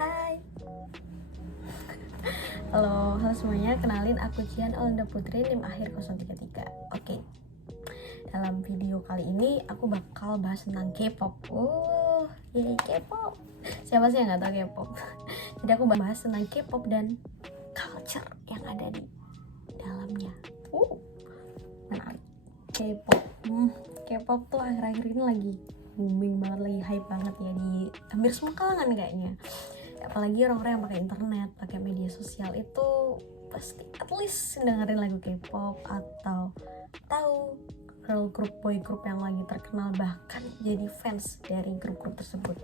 Hai. Halo semuanya, kenalin aku Cian Olinda Putri, NIM akhir 033. Oke. Dalam video kali ini aku bakal bahas tentang K-pop. K-pop. Siapa sih yang nggak tahu K-pop? Jadi aku bahas tentang K-pop dan culture yang ada di dalamnya. Menarik. K-pop. K-pop tuh akhir-akhir ini lagi booming banget, lagi hype banget ya di hampir semua kalangan kayaknya. Apalagi orang-orang yang pakai internet, pakai media sosial itu pasti at least dengerin lagu K-pop atau tahu girl group, boy group yang lagi terkenal, bahkan jadi fans dari grup-grup tersebut.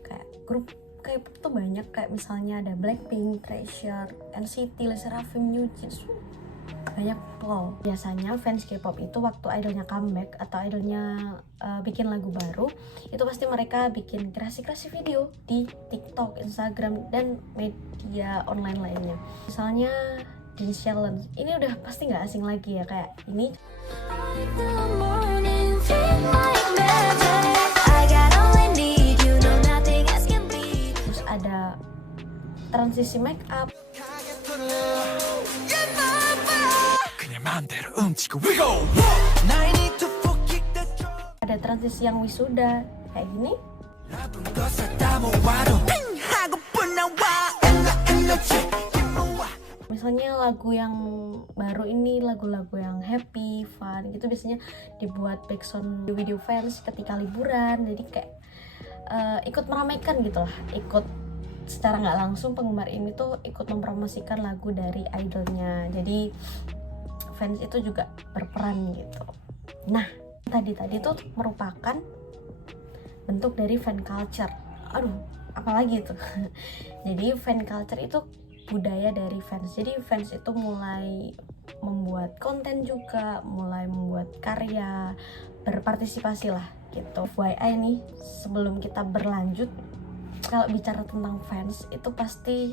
Kayak grup K-pop tuh banyak, kayak misalnya ada Blackpink, Treasure, NCT, LE SSERAFIM, NewJeans, banyak loh. Biasanya fans K-pop itu waktu idolnya comeback atau idolnya bikin lagu baru, itu pasti mereka bikin kreasi-kreasi video di TikTok, Instagram, dan media online lainnya. Misalnya Dance Challenge, ini udah pasti nggak asing lagi ya, kayak ini. Terus ada transisi make up, ada transisi yang wisuda kayak gini. Misalnya lagu yang baru ini, lagu-lagu yang happy, fun gitu biasanya dibuat background video fans ketika liburan. Jadi kayak ikut meramaikan gitu lah, ikut secara nggak langsung penggemar ini tuh ikut mempromosikan lagu dari idolnya. Jadi fans itu juga berperan gitu. Nah, tadi tuh merupakan bentuk dari fan culture. Apalagi itu. Jadi fan culture itu budaya dari fans. Jadi fans itu mulai membuat konten juga, mulai membuat karya, berpartisipasi lah gitu. FYI nih, sebelum kita berlanjut, kalau bicara tentang fans itu pasti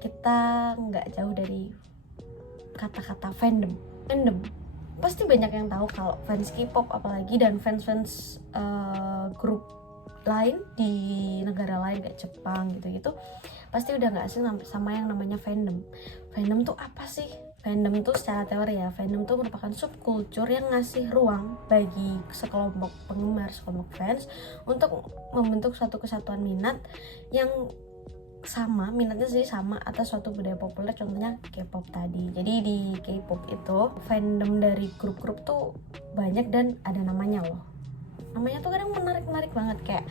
kita nggak jauh dari kata-kata fandom. Pasti banyak yang tahu kalau fans K-pop apalagi, dan fans grup lain di negara lain kayak Jepang gitu-gitu, pasti udah nggak asing sama yang namanya fandom. Fandom tuh apa sih? Fandom tuh secara teori ya, fandom tuh merupakan subkultur yang ngasih ruang bagi sekelompok penggemar, sekelompok fans untuk membentuk suatu kesatuan minat yang sama, minatnya sih sama atas suatu budaya populer, contohnya K-pop tadi. Jadi di K-pop itu fandom dari grup-grup tuh banyak dan ada namanya loh. Namanya tuh kadang menarik banget, kayak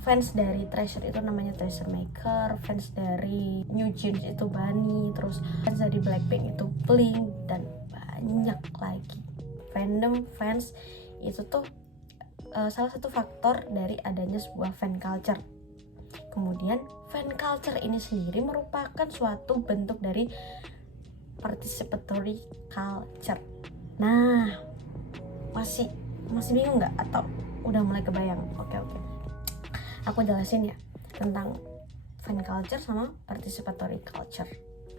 fans dari Treasure itu namanya Treasure Maker, fans dari NewJeans itu Bunny, terus fans dari Blackpink itu Blink, dan banyak lagi. Fandom fans itu tuh salah satu faktor dari adanya sebuah fan culture. Kemudian fan culture ini sendiri merupakan suatu bentuk dari participatory culture. Nah, masih bingung nggak atau udah mulai kebayang? Oke. Aku jelasin ya tentang fan culture sama participatory culture.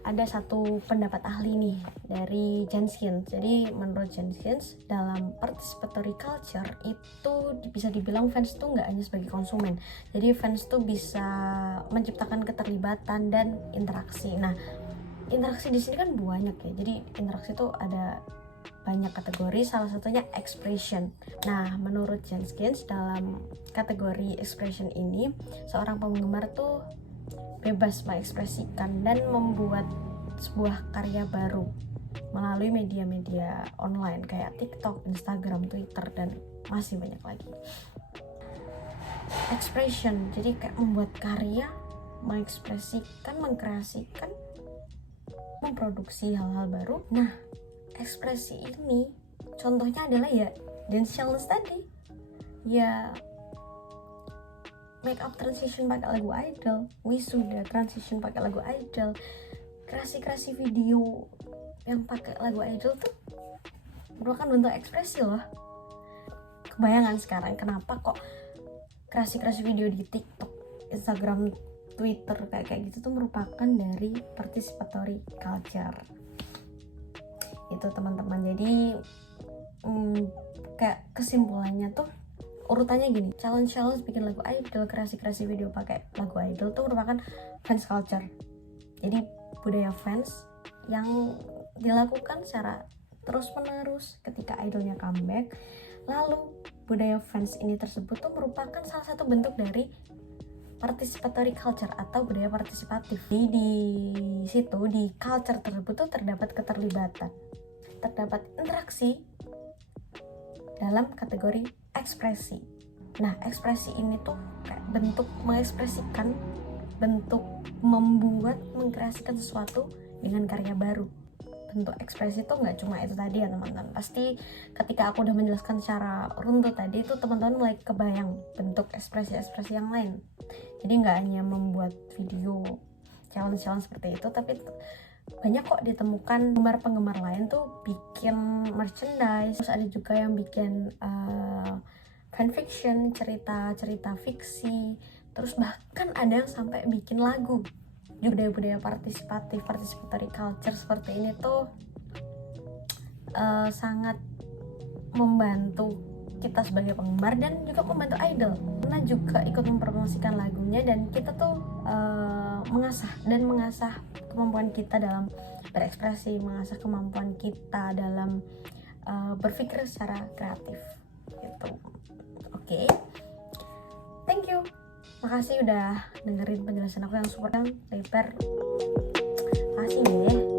Ada satu pendapat ahli nih dari Janssens. Jadi menurut Janssens, dalam participatory culture itu bisa dibilang fans tuh nggak hanya sebagai konsumen. Jadi fans tuh bisa menciptakan keterlibatan dan interaksi. Nah, interaksi di sini kan banyak ya. Jadi interaksi tuh ada banyak kategori, salah satunya expression. Nah, menurut Janssens, dalam kategori expression ini seorang penggemar tuh bebas mengekspresikan dan membuat sebuah karya baru melalui media-media online kayak TikTok, Instagram, Twitter, dan masih banyak lagi. Expression, jadi kayak membuat karya, mengekspresikan, mengkreasikan, memproduksi hal-hal baru. Nah, ekspresi ini contohnya adalah ya Dance Challenge tadi, ya make up transition pakai lagu idol, wisuda transition pakai lagu idol, kreasi video yang pakai lagu idol tuh merupakan bentuk ekspresi loh. Kebayangan sekarang kenapa kok kreasi video di TikTok, Instagram, Twitter kayak gitu tuh merupakan dari participatory culture. Itu teman-teman. Jadi kayak kesimpulannya tuh urutannya gini, challenge bikin lagu idol, kreasi video pakai lagu idol tuh merupakan fans culture. Jadi budaya fans yang dilakukan secara terus menerus ketika idolnya comeback. Lalu budaya fans ini tersebut tuh merupakan salah satu bentuk dari participatory culture atau budaya partisipatif. Di situ, di culture tersebut tuh terdapat keterlibatan, terdapat interaksi dalam kategori ekspresi. Nah, ekspresi ini tuh kayak bentuk mengekspresikan, bentuk membuat, mengkreasikan sesuatu dengan karya baru. Bentuk ekspresi tuh nggak cuma itu tadi ya teman-teman. Pasti ketika aku udah menjelaskan secara runtut tadi itu teman-teman mulai kebayang bentuk ekspresi-ekspresi yang lain. Jadi nggak hanya membuat video challenge seperti itu, tapi banyak kok ditemukan penggemar lain tuh bikin merchandise. Terus ada juga yang bikin fanfiction, cerita fiksi. Terus bahkan ada yang sampai bikin lagu. Budaya participatory culture seperti ini tuh sangat membantu kita sebagai penggemar dan juga membantu idol karena juga ikut mempromosikan lagunya, dan kita tuh mengasah kemampuan kita dalam berekspresi, mengasah kemampuan kita dalam berpikir secara kreatif gitu. Oke. Thank you. Makasih udah dengerin penjelasan aku yang super lebar. Makasih ya.